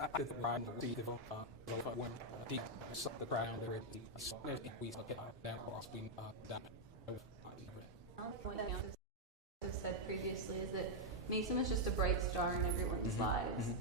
I did the ride see the when the ground there we down across we down. I've said previously is that Mason is just a bright star in everyone's lives.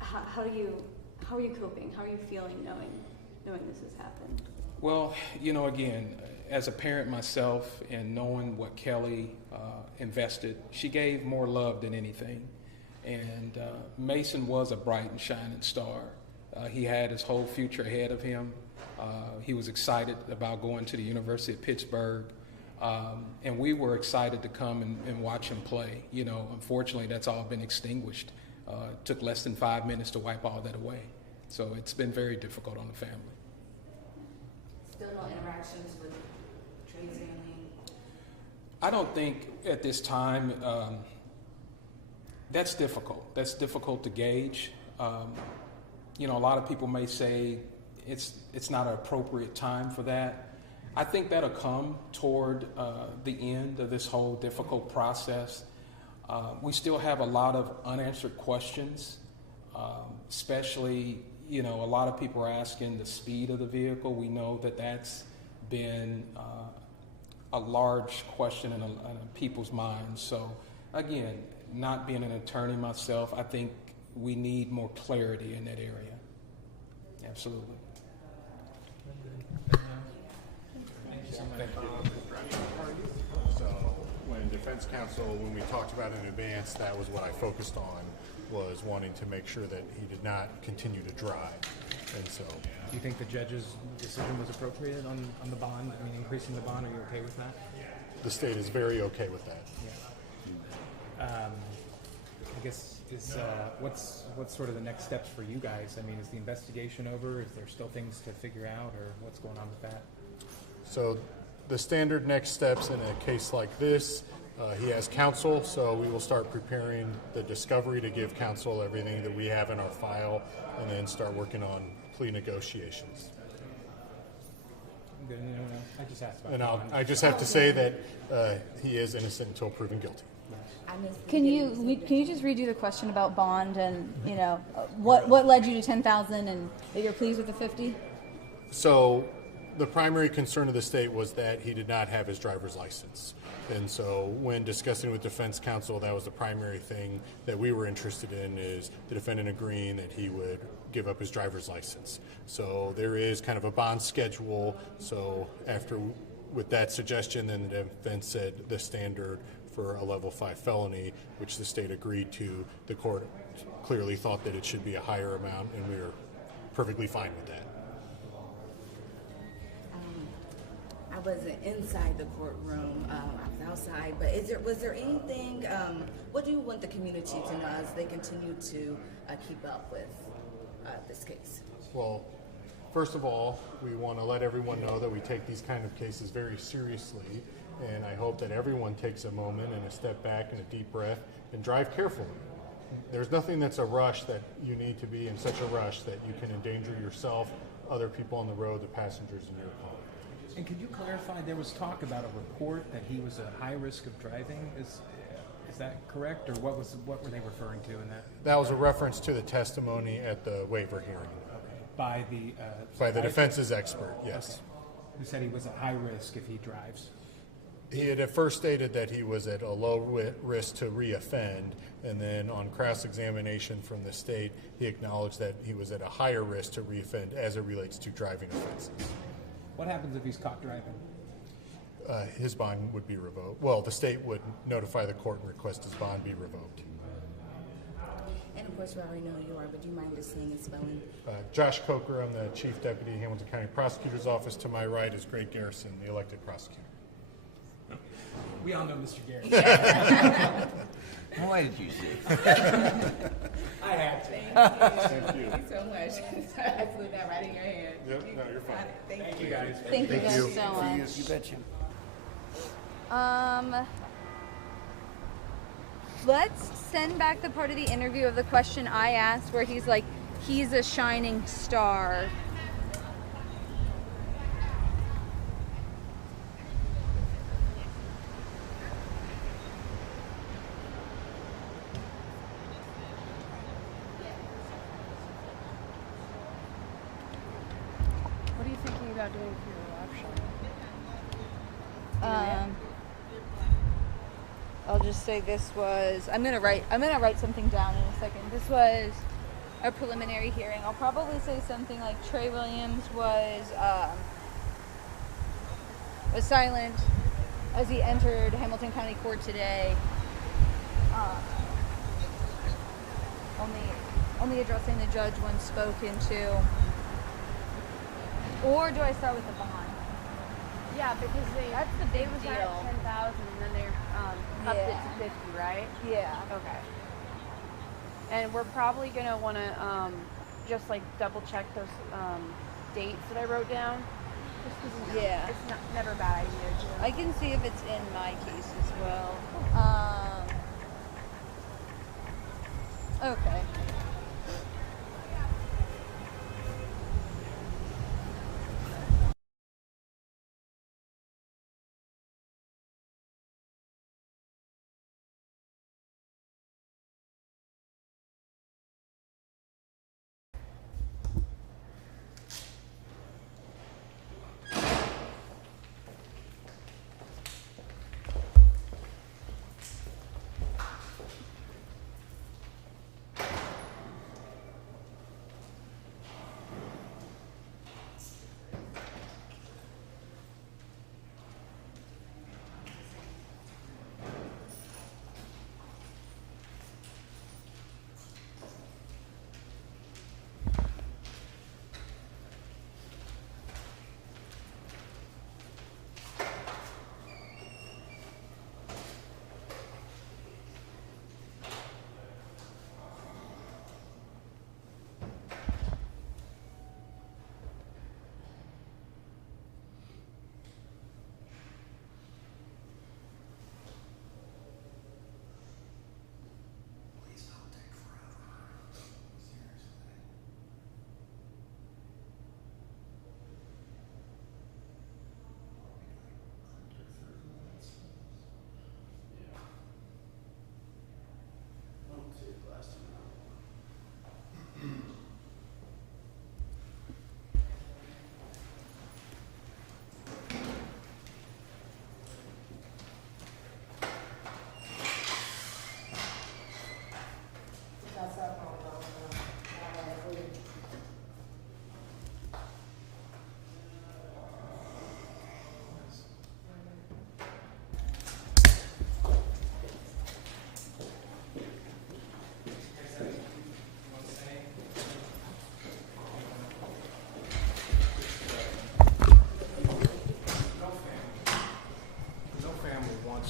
How are you coping? How are you feeling knowing this has happened? Well, again, as a parent myself and knowing what Kelly invested, she gave more love than anything. And Mason was a bright and shining star. He had his whole future ahead of him. He was excited about going to the University of Pittsburgh. And we were excited to come and watch him play. Unfortunately, that's all been extinguished. It took less than 5 minutes to wipe all that away. So it's been very difficult on the family. Still no interactions with Trey's family? I don't think at this time, that's difficult. That's difficult to gauge. A lot of people may say it's not an appropriate time for that. I think that'll come toward the end of this whole difficult process. We still have a lot of unanswered questions, especially, a lot of people are asking the speed of the vehicle. We know that that's been a large question in people's minds. So, again, not being an attorney myself, I think we need more clarity in that area. Absolutely. Thank you. So when defense counsel, when we talked about it in advance, that was what I focused on, was wanting to make sure that he did not continue to drive. And so, do you think the judge's decision was appropriate on the bond? I mean, increasing the bond, are you okay with that? the state is very okay with that. Yeah. I guess what's sort of the next steps for you guys? I mean, is the investigation over? Is there still things to figure out, or what's going on with that? So the standard next steps in a case like this, he has counsel, so we will start preparing the discovery to give counsel everything that we have in our file, and then start working on plea negotiations. Good. I just asked about. And I just have to say that he is innocent until proven guilty. Can you just redo the question about bond and what led you to 10,000 and that you're pleased with the 50? So the primary concern of the state was that he did not have his driver's license. And so when discussing with defense counsel, that was the primary thing that we were interested in, is the defendant agreeing that he would give up his driver's license. So there is kind of a bond schedule. So with that suggestion, then the defense said the standard for a level 5 felony, which the state agreed to, the court clearly thought that it should be a higher amount, and we were perfectly fine with that. I wasn't inside the courtroom, I was outside, but was there anything, what do you want the community to know as they continue to keep up with this case? Well, first of all, we want to let everyone know that we take these kind of cases very seriously, and I hope that everyone takes a moment and a step back and a deep breath and drive carefully. There's nothing that's a rush that you need to be in such a rush that you can endanger yourself, other people on the road, the passengers in your car. And could you clarify, there was talk about a report that he was at high risk of driving. Is Is that correct, or what were they referring to in that? That was a reference to the testimony at the waiver hearing By the by the defense's expert, yes. who said he was at high risk if he drives. He had at first stated that he was at a low risk to reoffend, and then on cross-examination from the state, he acknowledged that he was at a higher risk to reoffend as it relates to driving offenses. What happens if he's caught driving? His bond would be revoked. Well, the state would notify the court and request his bond be revoked. And of course, we already know who you are, but do you mind just saying and spelling? Josh Coker, I'm the Chief Deputy, Hamilton County Prosecutor's Office. To my right is Greg Garrison, the elected prosecutor. We all know Mr. Garrett. Why did you say? I had to. Thank you so much. I flew that right in your hand. Yep, no, you're fine. Thank you. guys. Thank you guys so See much. you betcha. Let's send back the part of the interview of the question I asked where he's like, he's a shining star. What are you thinking about doing for your live show? I'll just say this was, I'm gonna write something down in a second. This was a preliminary hearing. I'll probably say something like Trey Williams was silent as he entered Hamilton County Court today. Only addressing the judge when spoken to. Or do I start with the bond? Yeah, because That's the big was deal. at 10,000 and then they upped it to 50, right? Yeah. Okay. And we're probably gonna want to just like double check those dates that I wrote down. Just 'cause, Yeah. it's never a bad idea to. I can see if it's in my case as well. Okay.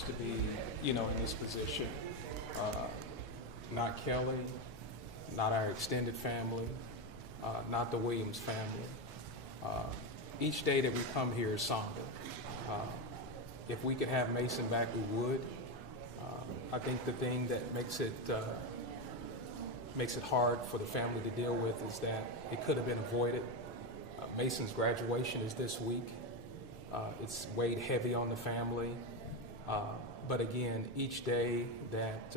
To be, in this position. Not Kelly, not our extended family, not the Williams family. Each day that we come here is somber. If we could have Mason back, we would. I think the thing that makes it hard for the family to deal with is that it could have been avoided. Mason's graduation is this week. It's weighed heavy on the family. But again, each day that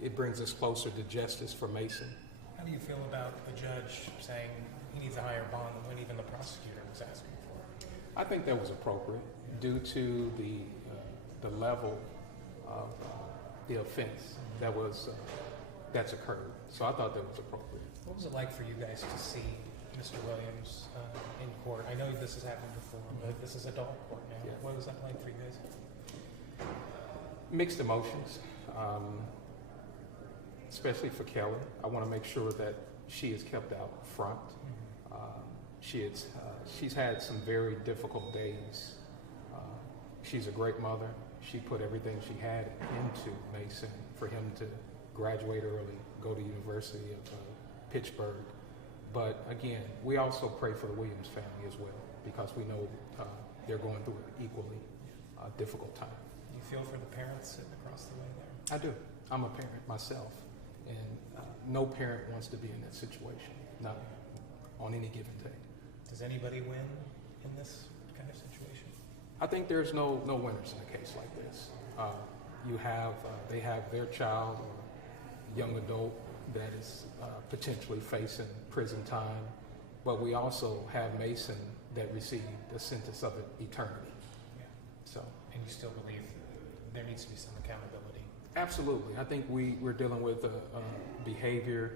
it brings us closer to justice for Mason. How do you feel about the judge saying he needs a higher bond than what even the prosecutor was asking for? I think that was appropriate due to the level of the offense that's occurred. So I thought that was appropriate. What was it like for you guys to see Mr. Williams in court? I know this has happened before, but this is adult court now. Yeah. What was that like for you guys? Mixed emotions, especially for Kelly. I want to make sure that she is kept out front. She's had some very difficult days. She's a great mother. She put everything she had into Mason for him to graduate early, go to University of Pittsburgh. But again, we also pray for the Williams family as well, because we know they're going through an equally difficult time. Do you feel for the parents sitting across the way there? I do. I'm a parent myself, and no parent wants to be in that situation, not on any given day. Does anybody win in this kind of situation? I think there's no winners in a case like this. They have their child or young adult that is potentially facing prison time, but we also have Mason that received a sentence of eternity. Yeah. So, And you still believe there needs to be some accountability? absolutely. I think we're dealing with a behavior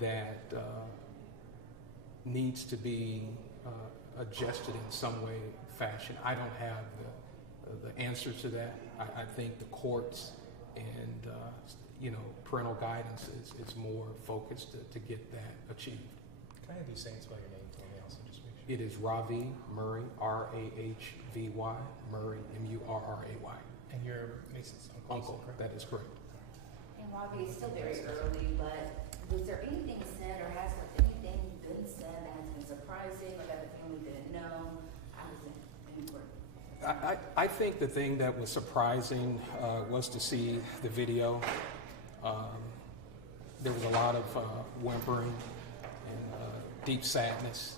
that needs to be adjusted in some way, fashion. I don't have the answer to that. I think the courts and parental guidance is more focused to get that achieved. Can I have you say and spell your name for me also, just make sure? It is Ravi Murray, Rahvy, Murray, Murray. And you're Mason's uncle, correct? That is correct. And Robbie, it's still very early, but was there anything said or has there anything been said that has been surprising or that the family didn't know? How was it in court? I think the thing that was surprising was to see the video. There was a lot of whimpering and deep sadness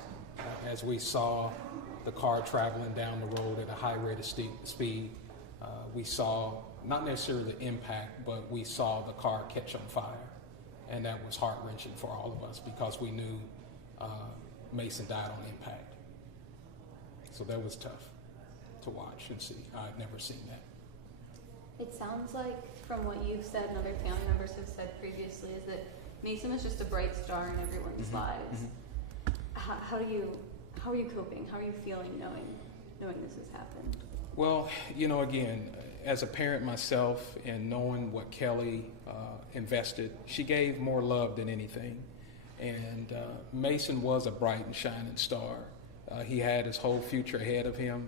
as we saw the car traveling down the road at a high rate of speed. We saw not necessarily the impact, but we saw the car catch on fire. And that was heart-wrenching for all of us because we knew Mason died on impact. So that was tough to watch and see. I've never seen that. It sounds like, from what you've said and other family members have said previously, is that Mason was just a bright star in everyone's lives. How are you coping? How are you feeling knowing this has happened? Well, again, as a parent myself and knowing what Kelly invested, she gave more love than anything. And Mason was a bright and shining star. He had his whole future ahead of him.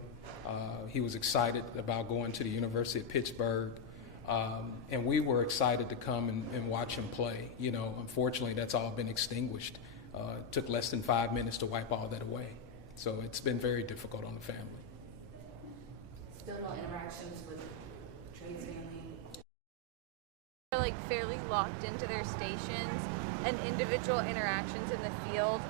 He was excited about going to the University of Pittsburgh. And we were excited to come and watch him play. Unfortunately, that's all been extinguished. It took less than 5 minutes to wipe all that away. So it's been very difficult on the family. Still no interactions with Trey's family? They're like fairly locked into their stations, and individual interactions in the field